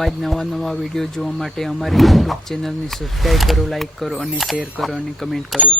આવા જ નવા વિડીયો જોવા માટે અમારી યુટ્યુબ ચેનલને સબસ્ક્રાઈબ કરો, લાઈક કરો અને શેર કરો અને કમેન્ટ કરો.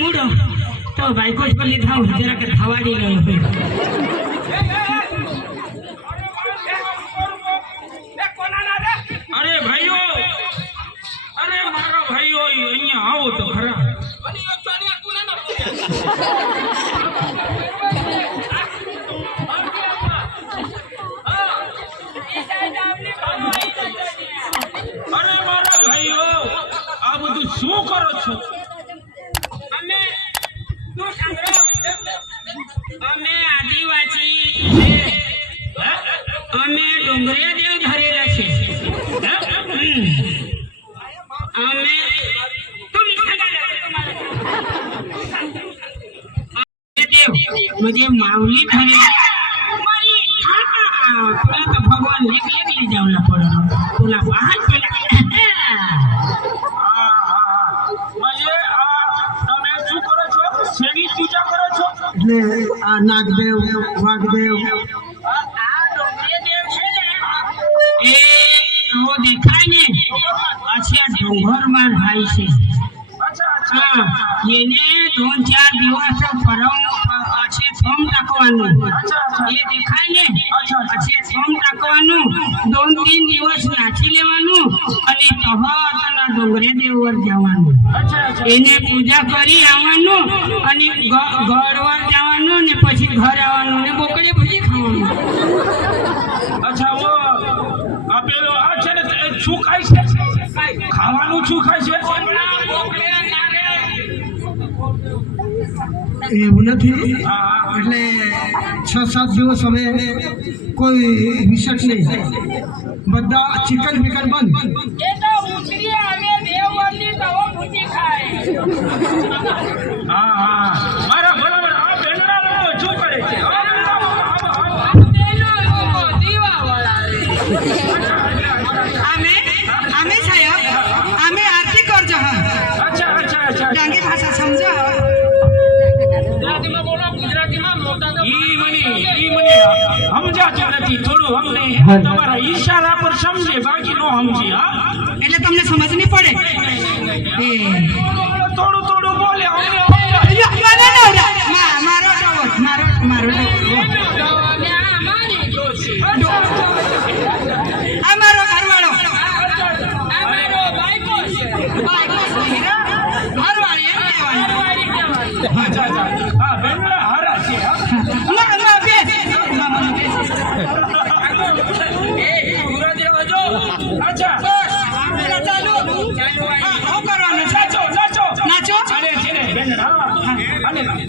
મૂડો તો ભાઈ કોઈ પર લીધા જરા કે થવાડી ગયો. અરે ભાઈઓ, અરે મારા ભાઈઓ અહીંયા આવો તો ખરા. અરે મારા ભાઈઓ આ બધું શું કરો છો? અમે આદિવાસી અમે ડુંગરે દેવ ધરેલા છે. અમે मुझे मावली धरे तो भगवान ले जावला पड़ो तुला बाहर चला मुझे તમે શું કરો છો? શેની પૂજા કરો છો? એટલે આ નાગદેવ વાઘદેવ આ ડોંગરે દેવ છે ને એ ઓ દેખાય ને અચ્છા ડોંગર માં થાય છે. અચ્છા એને 2-4 દિવસ પરમ अच्छे थम टाकवाનું એ દેખાય ને अच्छे थम टाकવાનું 2-3 દિવસ નાચી લેવાનું અને તહતના ડોંગરે દેવર જવાનું. એને પૂજા કરી આવવાનું અને ઘરવાર જવાનું ને પછી ઘર આવવાનું ને બોકડી ભજી ખાવાનું. અચ્છા ઓ આપેલો આ છે ને શું ખાય છે? ખાવાનું શું ખાય છે? એવું નથી એટલે 6-7 દિવસ હવે કોઈ રિસર્ચ નહીં, બધા ચિકન વિકન બંધ. એ તો ઉતરી અમે દેવવરની તવો ભૂજી ખાય. હા હા મારા બરાબર આ બેનડા શું કરે છે? અમે સાહેબ અમે આરતી કરજો. હા અચ્છા અચ્છા અચ્છા ડાંગી ભાષા સમજો. તમારા ઈશારા પર સમજે બાકી નો સમજી. એટલે તમને સમજ નહીં પડે થોડું થોડું બોલે. મારો અમારો ઘરવાળો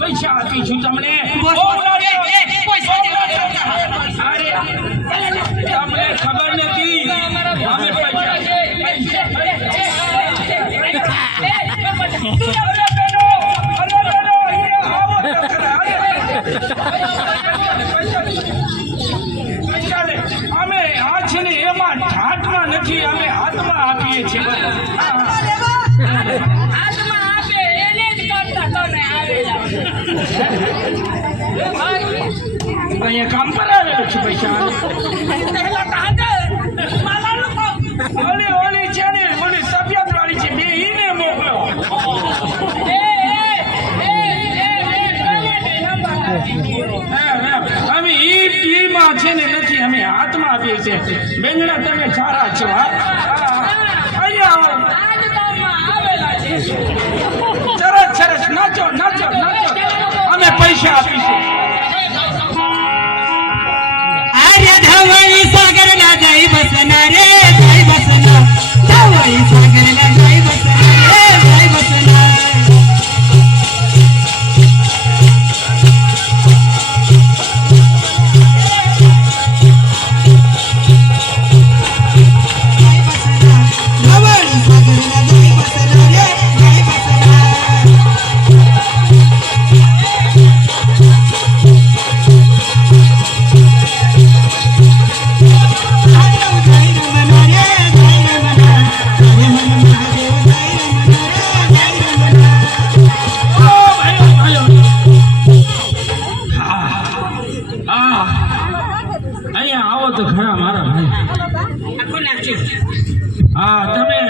પૈસા આપીશું તમને. તમને ખબર નથી અમે આ છે ને એમાં ઢાટમાં નથી, અમે હાથમાં આપીએ છીએ. અહીંયા કામ પર આવેલો છું પૈસા. ઓલી છે ને ઓલી તબિયત વાળી છે બે ઈને મોકલો. અમે ઈમાં છે ને નથી, અમે હાથમાં આપીએ છીએ. બેંગણા તમે સારા છો. અહીંયા સરસ સરસ નાચો નાચો નાચો. અમે પૈસા આપીશું. આર્ય ધવળી સાગર ના જય બસના રે જય બસના ધવળી સાગર ના જય અહીંયા આવો તો ખરા મારા ભાઈ. હા તમે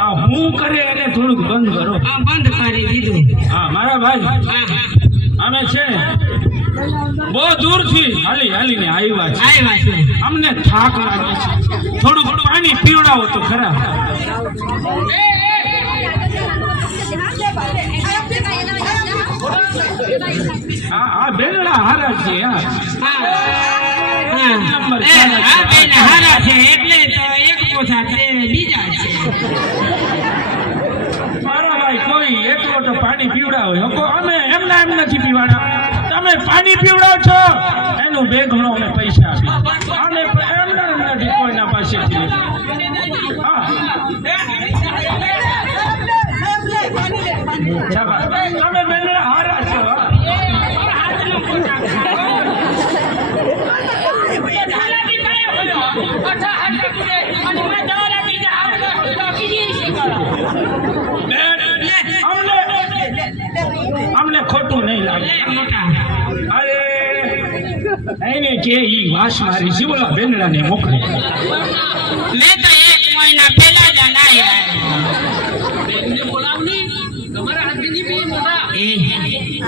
આ હું કરે એને થોડુંક બંધ કરો. બંધ કરી દીધું. હા મારા ભાઈ, અમે છે બહુ દૂરથી હાલીને આવ્યા છે. અમને થાક લાગે છે, થોડુંક પાણી પીવડાવો તો ખરા. હા બેનડા હારા છે. હારા છે એટલે તો એક પોતા છે, બીજા છે. મારા ભાઈ કોઈ એટલો તો પાણી પીવડાવો. અમે એમના એમ નથી પીવાના. તમે પાણી પીવડાવો છો એનું બે ઘણો અમે પૈસા આપી. અમે એમના એમ નથી કોઈના પાસેથી. હા તમે બેનડા હારા છો. અમને ખોટું નહીં લાગે. અરે એને કે ઈ વાસ મારી છે, બોલા બેનડા ને મોકલે. મેં તો 1 મહિના પહેલા જ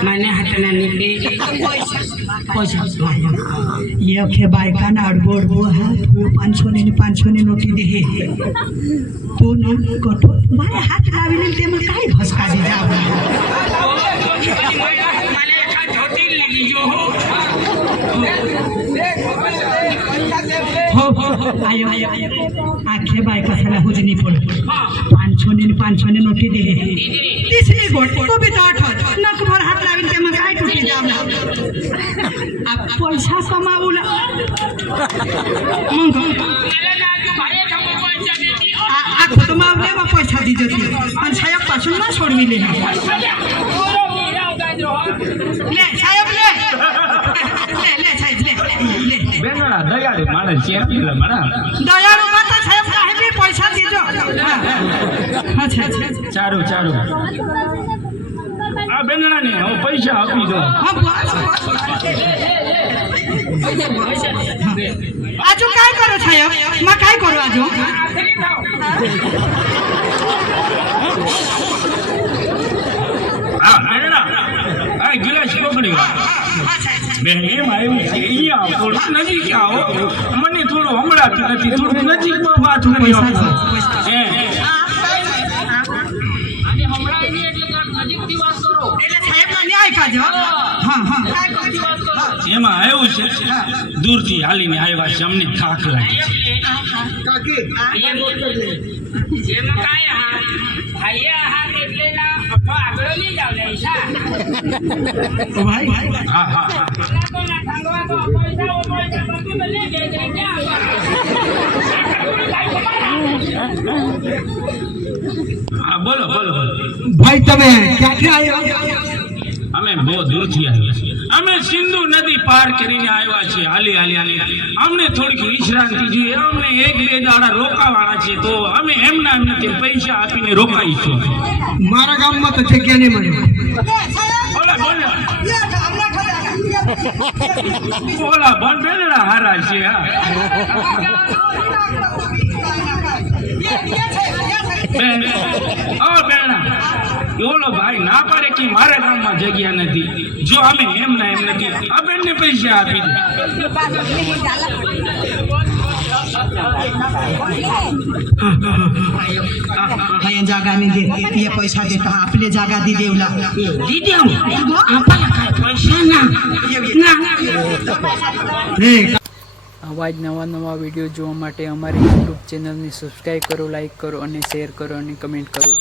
મને હાથના નીકળે ये के बाई का ना अड़बोड़ वो है वो 500 ની નોટી દે તો ના કટો મારે હાથ લાવી લે તે મને કાઈ ભસકા દે જા મને એકા ધોતી લગી જો हो आयो आखे बाई का साला हुजनी पड़ 500 ની નોટી દે तीसरी गोट तो भी तो 8 नक भर हाथ लावी ते मन काई टूटी जावला आ पैसा कमावला मंग आ खतमावले में पैसा दी जती अन साहेब पाछन ना छोड़वी ले साहेब ले साहेब ले બેનડા દયાળુ માણસ છે. દયાળુ માતા સાહેબ કાહે બી પૈસા દીજો. અચ્છા સારું આ બેનડા ને હું પૈસા આપી દો. હા બસ આજુ કાઈ કરો સાહેબ માં કાઈ કરો આજુ હા બેનડા આ ગિલાસ પકડી બેન એમ આવ્યું છે અહીંયા થોડું નજીક આવો. મને થોડું હમણાં નથી, થોડું નજીકમાં વાત કરી આપો. એટલે સાહેબ ના ન્યાય કાજો. હા એમાં આવ્યું છે દૂરથી હાલીને આવ્યા છે, અમને થાક લાગે છે. હા બોલો ભાઈ તમે ક્યાંથી આવ્યા? અમે બહુ દૂરથી આવ્યા છીએ. અમે સિંધુ નદી પાર કરીને આવ્યા છીએ હાલી. અમને થોડીક વિશ્રાંતિ જોઈએ. અમને 1-2 દાડા રોકાવાના છે, તો અમે એમના એમ નથી પૈસા આપીને રોકાઈશું. મારા ગામમાં તો જગ્યા નહીં મળે. બોલા બોલ બેનડા હારા છે. બેનડા બોલો ભાઈ ના પાડે કે મારા ગામમાં જગ્યા નથી. જો અમે એમના એમ નથી આ બેનને પૈસા આપી દે. અહીંયા જાગા નહીં દે એ પૈસા દે તો આપણે જાગા દી દેવલા પૈસા ના આવા જ નવા વિડીયો જોવા માટે અમારી યુટ્યુબ ચેનલને સબસ્ક્રાઈબ કરો, લાઈક કરો અને શેર કરો અને કમેન્ટ કરો.